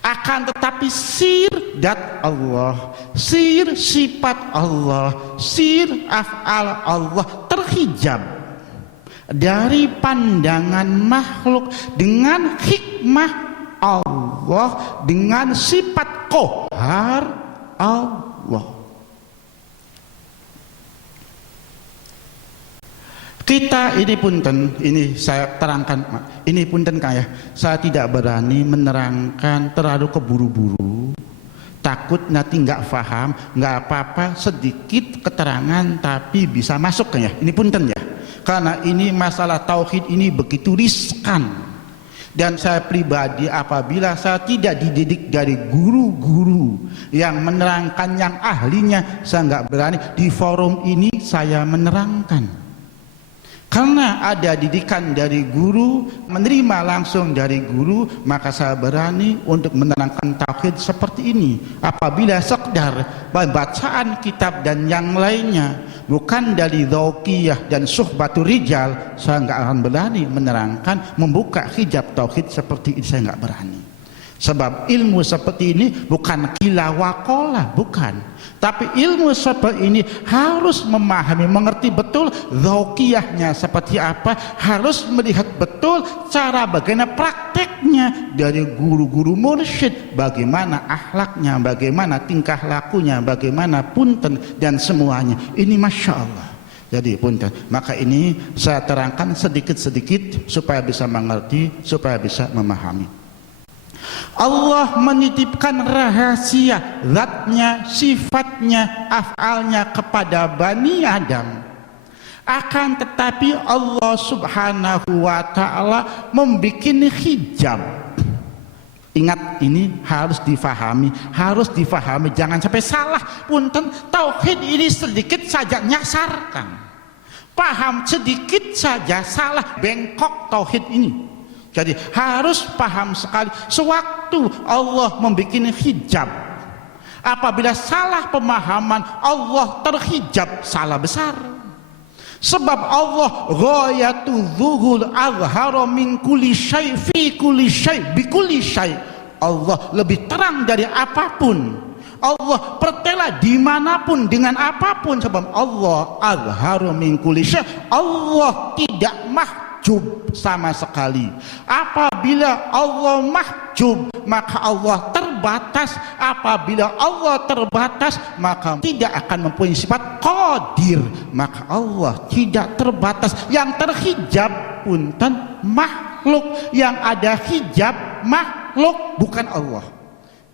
Akan tetapi sir dat Allah, sir sifat Allah, sir af'al Allah terhijab dari pandangan makhluk dengan hikmah Allah, dengan sifat qahar Allah. Kita ini punten, ini saya terangkan, ini punten kayak saya tidak berani menerangkan terlalu keburu-buru, takut nanti nggak paham, nggak apa-apa, sedikit keterangan tapi bisa masuk kayak ini punten ya, karena ini masalah tauhid ini begitu riskan. Dan saya pribadi apabila saya tidak dididik dari guru-guru yang menerangkan yang ahlinya, saya nggak berani di forum ini saya menerangkan. Karena ada didikan dari guru, menerima langsung dari guru, maka saya berani untuk menerangkan tauhid seperti ini. Apabila sekedar bacaan kitab dan yang lainnya, bukan dari dzauqiyah dan suhbatur rijal, saya nggak akan berani menerangkan, membuka hijab tauhid seperti ini, saya nggak berani. Sebab ilmu seperti ini bukan qila wa qala, bukan. Tapi ilmu seperti ini harus memahami, mengerti betul dzauqiyahnya seperti apa, harus melihat betul cara bagaimana prakteknya dari guru-guru mursyid, bagaimana akhlaknya, bagaimana tingkah lakunya, bagaimana punten dan semuanya. Ini Masya Allah. Jadi punten, maka ini saya terangkan sedikit-sedikit supaya bisa mengerti, supaya bisa memahami. Allah menitipkan rahasia zatnya, sifatnya, afalnya kepada Bani Adam. Akan tetapi Allah subhanahu wa ta'ala membuat hijab. Ingat, ini harus difahami, jangan sampai salah. Punten, tauhid ini sedikit saja nyasarkan, paham sedikit saja salah, bengkok tauhid ini. Jadi harus paham sekali. Sewaktu Allah membuat hijab, apabila salah pemahaman, Allah terhijab, salah besar. Sebab Allah ghayatu dzuhul azhara min kulli syai' fi kulli syai' bi kulli syai'. Allah lebih terang dari apapun. Allah pertela dimanapun dengan apapun. Sebab Allah azharu min kulli syai'. Allah tidak mahjub sama sekali. Apabila Allah mahjub, maka Allah terbatas. Apabila Allah terbatas, maka tidak akan mempunyai sifat qadir. Maka Allah tidak terbatas. Yang terhijab punten makhluk, yang ada hijab makhluk, bukan Allah.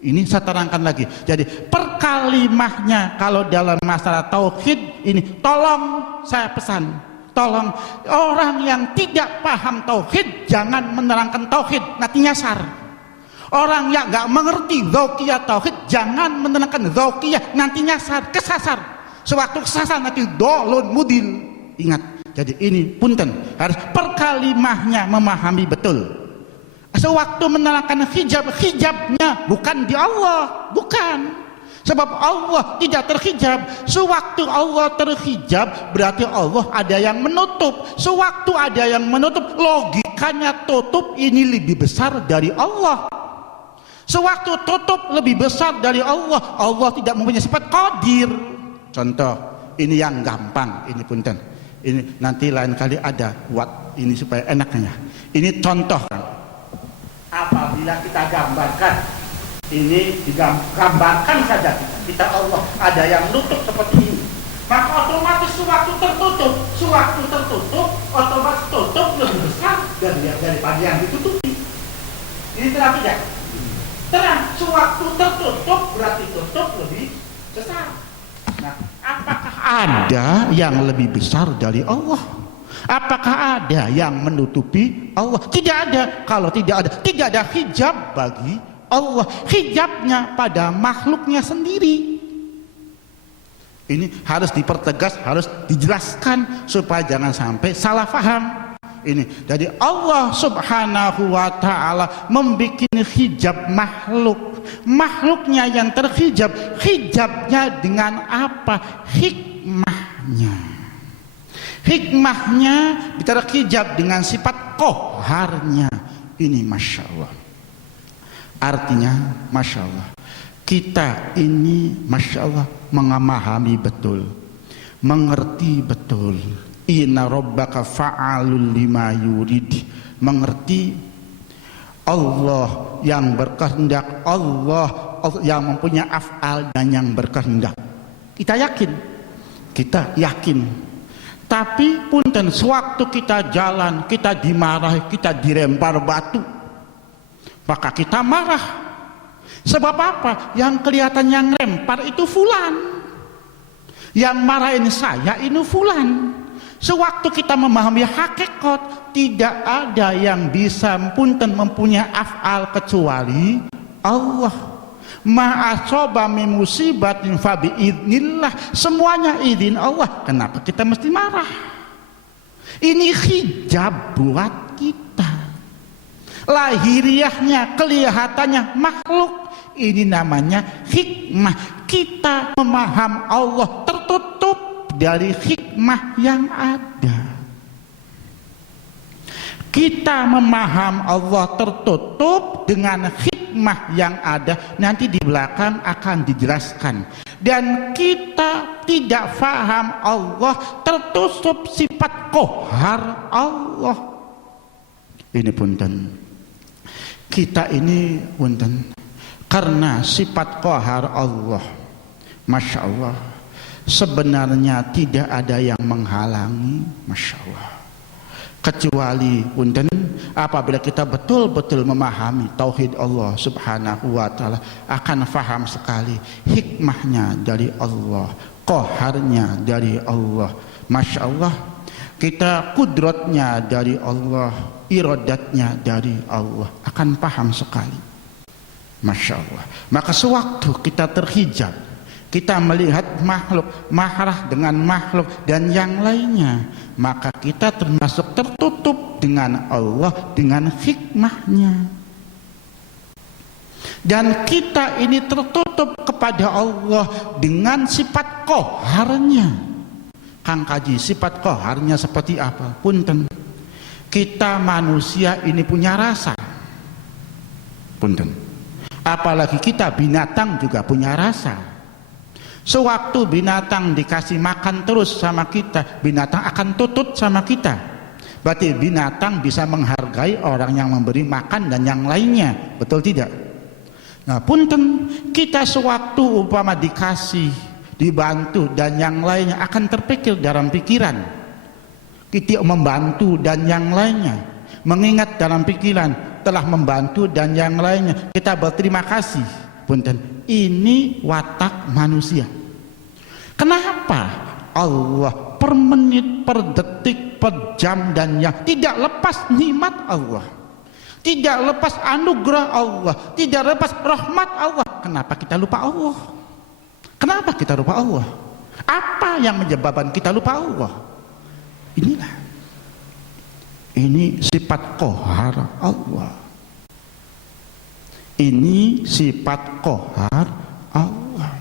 Ini saya terangkan lagi. Jadi perkalimahnya kalau dalam masalah tauhid ini, tolong saya pesan, tolong orang yang tidak paham tauhid jangan menerangkan tauhid, nanti nyasar. Orang yang nggak mengerti dzauqiyah tauhid jangan menerangkan dzauqiyah, nanti nyasar, kesasar. Sewaktu kesasar nanti dolun mudil. Ingat, jadi ini punten, harus perkalimahnya memahami betul. Sewaktu menerangkan hijab, hijabnya bukan di Allah, bukan. Sebab Allah tidak terhijab. Sewaktu Allah terhijab, berarti Allah ada yang menutup. Sewaktu ada yang menutup, logikanya tutup ini lebih besar dari Allah. Sewaktu tutup lebih besar dari Allah, Allah tidak mempunyai sifat qadir. Contoh, ini yang gampang, ini punten. Ini nanti lain kali ada buat ini supaya enaknya. Ini contoh. Apabila kita gambarkan, ini digambarkan saja kita Allah ada yang nutup seperti ini, maka otomatis sewaktu tertutup otomatis tutup lebih besar daripada yang ditutupi. Ini terang tidak? Terang, sewaktu tertutup berarti tutup lebih besar. Nah, apakah ada yang lebih besar dari Allah? Apakah ada yang menutupi Allah? Tidak ada. Kalau tidak ada hijab bagi Allah. Hijabnya pada makhluknya sendiri. Ini harus dipertegas, harus dijelaskan supaya jangan sampai salah faham. Ini jadi Allah subhanahu wa ta'ala membuat hijab makhluk. Makhluknya yang terhijab, hijabnya dengan apa? Hikmahnya. Hikmahnya terhijab dengan sifat qoharnya. Ini Masya Allah. Artinya Masya Allah, kita ini Masya Allah memahami betul, mengerti betul. Inna rabbaka fa'alul lima yurid. Mengerti Allah yang berkehendak, Allah yang mempunyai af'al dan yang berkehendak. Kita yakin. Tapi punten, sewaktu kita jalan, kita dimarahi, kita dilempar batu, maka kita marah. Sebab apa? Yang kelihatan yang lempar itu fulan, yang marahin saya ini fulan. Sewaktu kita memahami hakikat, tidak ada yang bisa punten mempunyai af'al kecuali Allah. Ma'asoba min musibatin fa biidznillah, semuanya izin Allah. Kenapa kita mesti marah? Ini hijab buat kita. Lahiriahnya, kelihatannya makhluk, ini namanya hikmah. Kita memaham Allah tertutup dari hikmah yang ada. Kita memaham Allah tertutup dengan hikmah yang ada, nanti di belakang akan dijelaskan. Dan kita tidak faham Allah tertutup sifat qahar Allah. Ini punten, kita ini punten, karena sifat qahar Allah, Masya Allah, sebenarnya tidak ada yang menghalangi, Masya Allah, kecuali punten apabila kita betul-betul memahami tauhid Allah Subhanahu wa taala, akan faham sekali hikmahnya dari Allah, qaharnya dari Allah. Masya Allah, kita kudratnya dari Allah, iradatnya dari Allah, akan paham sekali. Masya Allah. Maka sewaktu kita terhijab, kita melihat makhluk, marah dengan makhluk dan yang lainnya, maka kita termasuk tertutup dengan Allah, dengan hikmahnya. Dan kita ini tertutup kepada Allah dengan sifat qaharnya. Kang Kaji, sifat qaharnya seperti apa? Punten, kita manusia ini punya rasa. Punten, apalagi kita binatang juga punya rasa. Sewaktu binatang dikasih makan terus sama kita, binatang akan tutut sama kita. Berarti binatang bisa menghargai orang yang memberi makan dan yang lainnya, betul tidak? Nah, punten, kita sewaktu umpama dikasih, dibantu dan yang lainnya, akan terpikir dalam pikiran kita membantu dan yang lainnya, mengingat dalam pikiran telah membantu dan yang lainnya, kita berterima kasih. Punten, ini watak manusia. Kenapa Allah per menit, per detik, per jam dan yang tidak lepas nikmat Allah, tidak lepas anugerah Allah, tidak lepas rahmat Allah. Kenapa kita lupa Allah? Kenapa kita lupa Allah? Apa yang menyebabkan kita lupa Allah? Inilah, ini sifat qahar Allah. Ini sifat qahar Allah.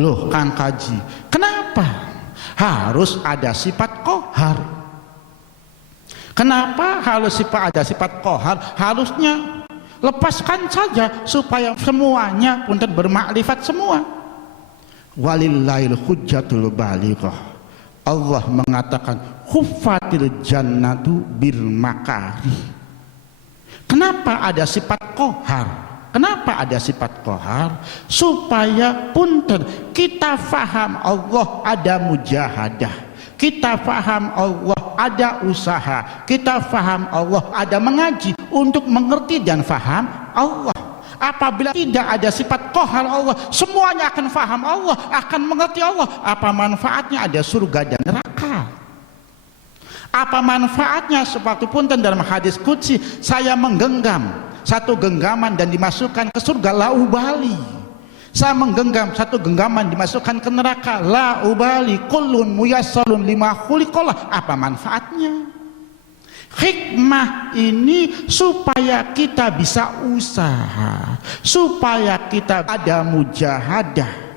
Loh Kang Kaji, kenapa harus ada sifat qahar? Kenapa harus ada sifat qahar? Harusnya lepaskan saja supaya semuanya punten bermakrifat semua. Walillahil hujjatul balighah. Allah mengatakan khuffatil jannatu bil makari. Kenapa ada sifat qahar? Kenapa ada sifat qahar? Supaya punten kita faham Allah ada mujahadah, kita faham Allah ada usaha, kita faham Allah ada mengaji untuk mengerti dan faham Allah. Apabila tidak ada sifat qahar Allah, semuanya akan faham Allah, akan mengerti Allah. Apa manfaatnya ada surga dan neraka? Apa manfaatnya? Seperti punten dalam hadis qudsi, saya menggenggam satu genggaman dan dimasukkan ke surga, la ubali. Saya menggenggam satu genggaman dimasukkan ke neraka, la ubali. Kullun muyassarun lima khuliqalah. Apa manfaatnya? Hikmah ini supaya kita bisa usaha, supaya kita ada mujahadah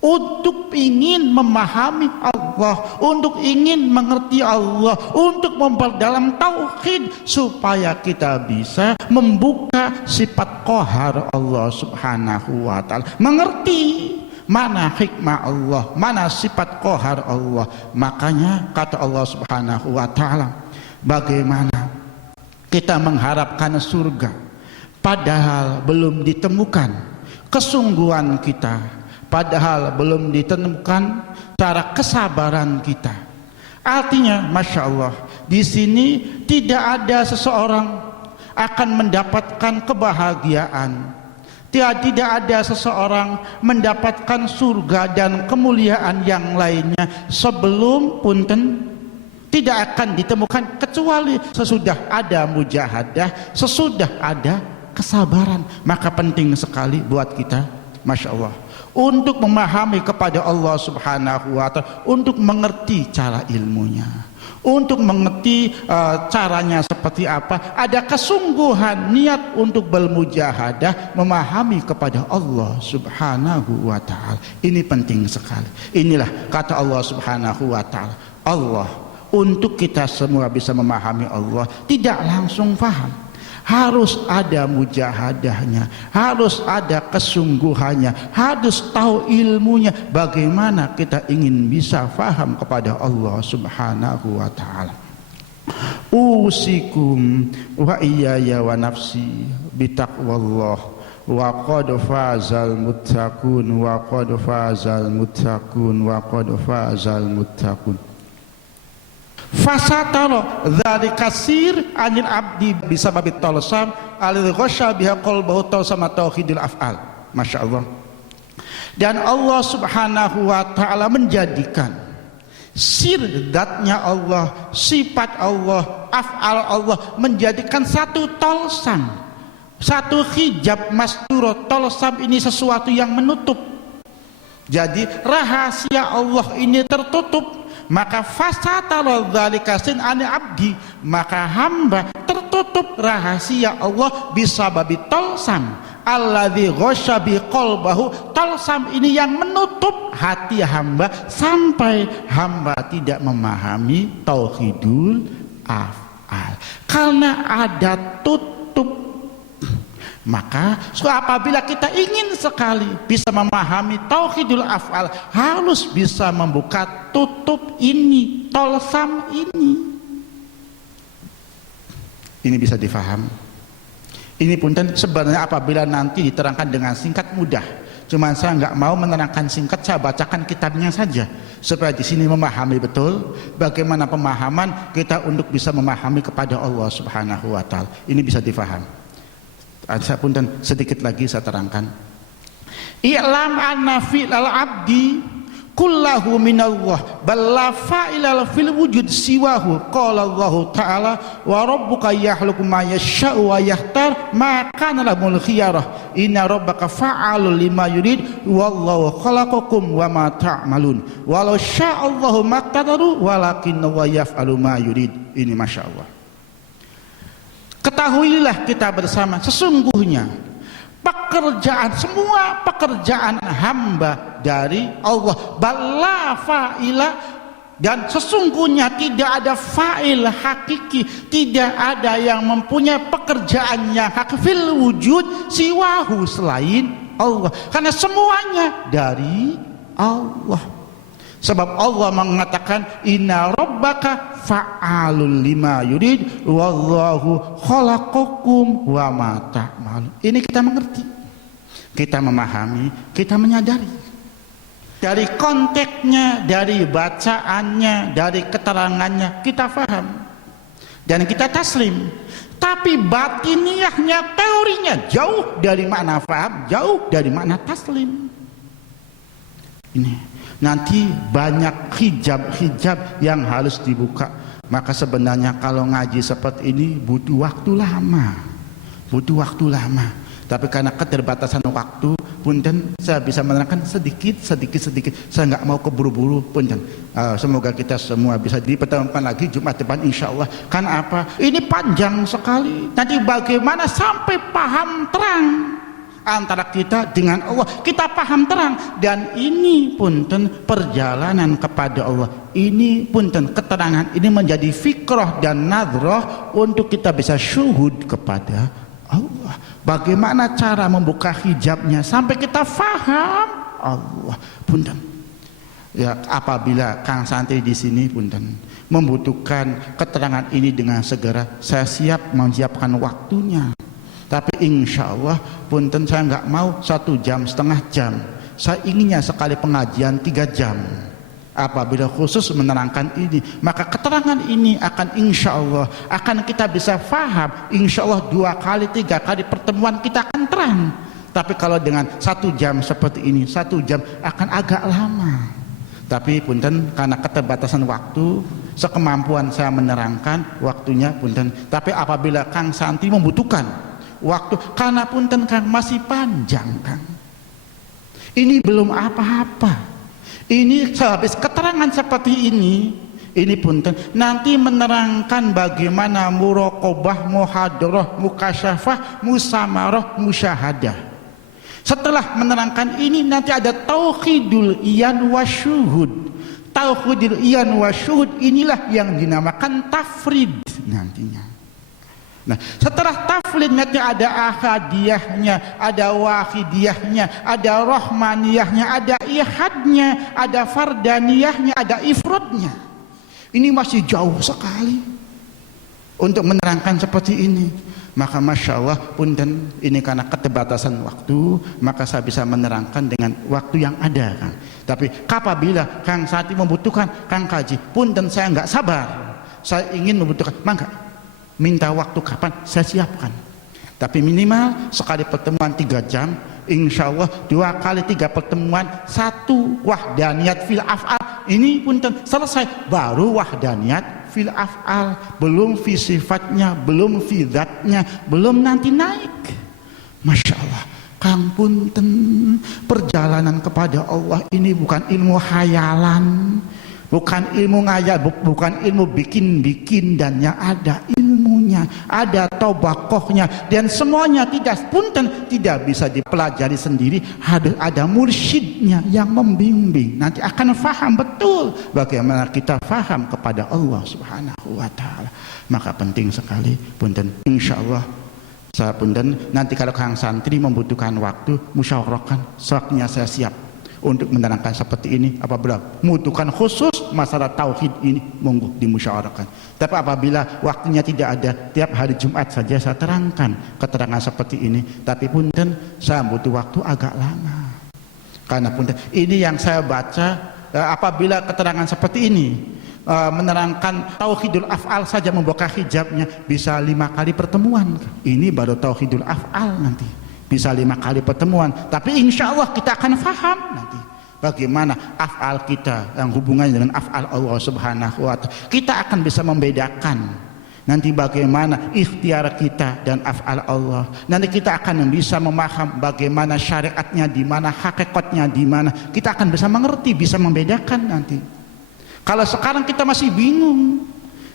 untuk ingin memahami Allah, untuk ingin mengerti Allah, untuk memperdalam tauhid, supaya kita bisa membuka sifat qahar Allah Subhanahu wa taala, mengerti mana hikmah Allah, mana sifat qahar Allah. Makanya kata Allah Subhanahu wa taala, bagaimana kita mengharapkan surga padahal belum ditemukan kesungguhan kita, padahal belum ditemukan cara kesabaran kita, Artinya, masya Allah, di sini tidak ada seseorang akan mendapatkan kebahagiaan, tidak ada seseorang mendapatkan surga dan kemuliaan yang lainnya sebelum punten tidak akan ditemukan kecuali sesudah ada mujahadah, sesudah ada kesabaran. Maka penting sekali buat kita, masya Allah, untuk memahami kepada Allah Subhanahu wa Ta'ala, untuk mengerti cara ilmunya, untuk mengerti caranya seperti apa, ada kesungguhan niat untuk bermujahadah memahami kepada Allah Subhanahu wa Ta'ala. Ini penting sekali. Inilah kata Allah Subhanahu wa Ta'ala, Allah, untuk kita semua bisa memahami Allah tidak langsung paham, harus ada mujahadahnya, harus ada kesungguhannya, harus tahu ilmunya. Bagaimana kita ingin bisa faham kepada Allah Subhanahu wa Ta'ala. Usikum wa iyaya wa nafsi bitaqwallah wa qad fazal muttaqun wa qad fazal muttaqun wa qad fazal muttaqun. Fasataro dari kasir anil abdi bisa babit tolsam alil ghasya biha qalbahu tolsama tauhidil af'al. Masya Allah. Dan Allah Subhanahu wa Ta'ala menjadikan sirdatnya Allah, sifat Allah, af'al Allah, menjadikan satu tolsam, satu hijab masturo. Tolsam ini sesuatu yang menutup, jadi rahasia Allah ini tertutup. Maka fasatara dzalika sin ani abdi, maka hamba tertutup rahasia Allah bisa babi tolsam alladzi ghasya bi qalbahu. Tolsam ini yang menutup hati hamba sampai hamba tidak memahami tauhidul af'al, karena ada tutup. Maka apabila kita ingin sekali bisa memahami tauhidul af'al, harus bisa membuka tutup ini, tolsam ini. Ini bisa difaham. Ini pun sebenarnya apabila nanti diterangkan dengan singkat mudah. Cuman saya nggak mau menerangkan singkat, saya bacakan kitabnya saja supaya di sini memahami betul bagaimana pemahaman kita untuk bisa memahami kepada Allah Subhanahu wa Ta'ala. Ini bisa difaham. Saya pun sedikit lagi saya terangkan. I'lam anna fi'lal abdi kullahu minallah bal la fa'ilal fil wujud siwahu. Qala Allah Ta'ala wa rabbuka yakhluqu ma yasha'u wa yahtar ma kana lahumul khiyarah inna rabbaka fa'alul lima yurid wallahu khalaqakum wa ma ta'malun walau sya'allahu maqtadaru walakinna wa yaf'alu ma yurid. Ini masya Allah. Ketahuilah kita bersama, sesungguhnya pekerjaan, semua pekerjaan hamba dari Allah, bala fa'ila, dan sesungguhnya tidak ada fa'il hakiki, tidak ada yang mempunyai pekerjaan yang hakiki fil wujud siwahu, selain Allah, karena semuanya dari Allah. Sebab Allah mengatakan inna rabbaka fa'alul lima yurid wallahu khalaqakum wa ma ta'malun. Ini kita mengerti, kita memahami, kita menyadari. Dari konteksnya, dari bacaannya, dari keterangannya kita faham dan kita taslim. Tapi batiniahnya, teorinya jauh dari makna faham, jauh dari makna taslim. Ini nanti banyak hijab-hijab yang harus dibuka. Maka sebenarnya kalau ngaji seperti ini butuh waktu lama, tapi karena keterbatasan waktu, punten saya bisa menerangkan sedikit. Saya nggak mau keburu-buru, punten. Semoga kita semua bisa dipertemukan lagi Jumat depan insya Allah. Kan apa? Ini panjang sekali. Nanti bagaimana sampai paham terang antara kita dengan Allah, kita paham terang. Dan ini punten perjalanan kepada Allah, ini punten keterangan ini menjadi fikrah dan nadroh untuk kita bisa syuhud kepada Allah. Bagaimana cara membuka hijabnya sampai kita faham Allah, punten. Ya, apabila Kang Santri di sini punten membutuhkan keterangan ini dengan segera, saya siap menyiapkan waktunya. Tapi insya Allah punten saya nggak mau 1 jam, setengah jam. Saya inginnya sekali pengajian 3 jam. Apabila khusus menerangkan ini, maka keterangan ini akan insya Allah akan kita bisa faham. Insya Allah 2 kali 3 kali pertemuan kita akan terang. Tapi kalau dengan 1 jam seperti ini, 1 jam akan agak lama. Tapi punten karena keterbatasan waktu, sekemampuan saya menerangkan waktunya punten. Tapi apabila Kang Santi membutuhkan waktu, karena punten Kang masih panjang Kang. Ini belum apa-apa. Ini sehabis keterangan seperti ini punten nanti menerangkan bagaimana muraqabah, muhadarah, mukasyafah, musamarah, musyahadah. Setelah menerangkan ini nanti ada tauhidul iyan wa syuhud. Tauhidul iyan wa syuhud inilah yang dinamakan tafrid nantinya. Nah, setelah tafrid nanti ada ahadiyahnya, ada wahidiyahnya, ada rahmaniyahnya, ada ihadnya, ada fardaniyahnya, ada ifrodnya. Ini masih jauh sekali untuk menerangkan seperti ini. Maka Masya Allah punten, ini karena keterbatasan waktu, maka saya bisa menerangkan dengan waktu yang ada Kang. Tapi apabila Kang Santi membutuhkan Kang Kaji, punten saya nggak sabar, saya ingin membutuhkan, maka minta waktu kapan saya siapkan. Tapi minimal sekali pertemuan 3 jam, insya Allah 2 kali 3 pertemuan, 1 wahdaniyat fil af'al ini pun selesai, baru wahdaniyat fil af'al, belum fi sifatnya, belum fi zatnya, belum nanti naik. Masya Allah Kang punten, perjalanan kepada Allah ini bukan ilmu hayalan, bukan ilmu ngayal, bukan ilmu bikin-bikin, dan yang ada ilmunya, ada tobakohnya, dan semuanya tidak bisa dipelajari sendiri. Ada mursyidnya yang membimbing. Nanti akan faham betul bagaimana kita faham kepada Allah Subhanahu wa Ta'ala. Maka penting sekali punten, insya Allah saya punten nanti kalau Kang Santri membutuhkan waktu musyawarahkan, sewaktunya saya siap untuk menerangkan seperti ini. Apabila membutuhkan khusus masalah tauhid ini, monggo dimusyawarahkan. Tapi apabila waktunya tidak ada, tiap hari Jumat saja saya terangkan keterangan seperti ini. Tapi punten saya butuh waktu agak lama. Karena punten ini yang saya baca, apabila keterangan seperti ini menerangkan tauhidul af'al saja membuka hijabnya bisa 5 kali pertemuan. Ini baru tauhidul af'al nanti. Bisa 5 kali pertemuan, tapi insya Allah kita akan faham nanti bagaimana af'al kita yang hubungannya dengan af'al Allah Subhanahu wa Ta'ala. Kita akan bisa membedakan nanti bagaimana ikhtiar kita dan af'al Allah. Nanti kita akan bisa memaham bagaimana syariatnya di mana, hakikatnya di mana. Kita akan bisa mengerti, bisa membedakan nanti. Kalau sekarang kita masih bingung,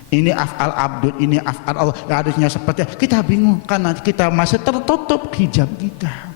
ini af'al abdul, ini af'al Allah, harusnya seperti kita bingung karena kita masih tertutup hijab kita.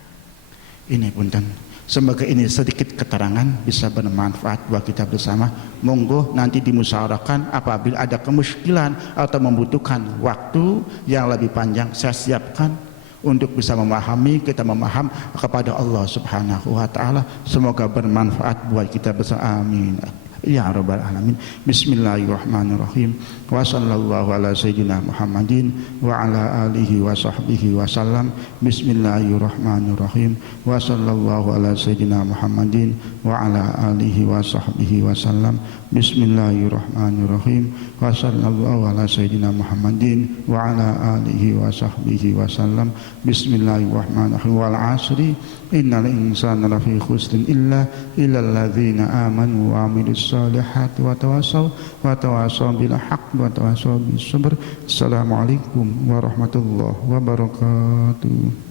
Ini punten, semoga ini sedikit keterangan bisa bermanfaat buat kita bersama. Monggo nanti dimusyawarahkan apabila ada kemusykilan atau membutuhkan waktu yang lebih panjang, saya siapkan untuk bisa memahami, kita memaham kepada Allah Subhanahu wa Ta'ala. Semoga bermanfaat buat kita bersama. Amin ya rabbal alamin. Bismillahirrahmanirrahim. Wa sallallahu ala sayyidina Muhammadin wa ala alihi wa sahbihi wasallam. Bismillahirrahmanirrahim. Wa sallallahu ala sayyidina Muhammadin wa ala alihi wa sahbihi wasallam. Bismillahirrahmanirrahim. Wa sallallahu ala sayyidina Muhammadin wa ala alihi wa sahbihi wasallam. Bismillahirrahmanirrahim. Wal asri innal insana lafi khusrin illa alladzina amanu wa amilus salihati wa tawasaw bil haqq wa tawasaw bis sabr. Assalamualaikum warahmatullahi wabarakatuh.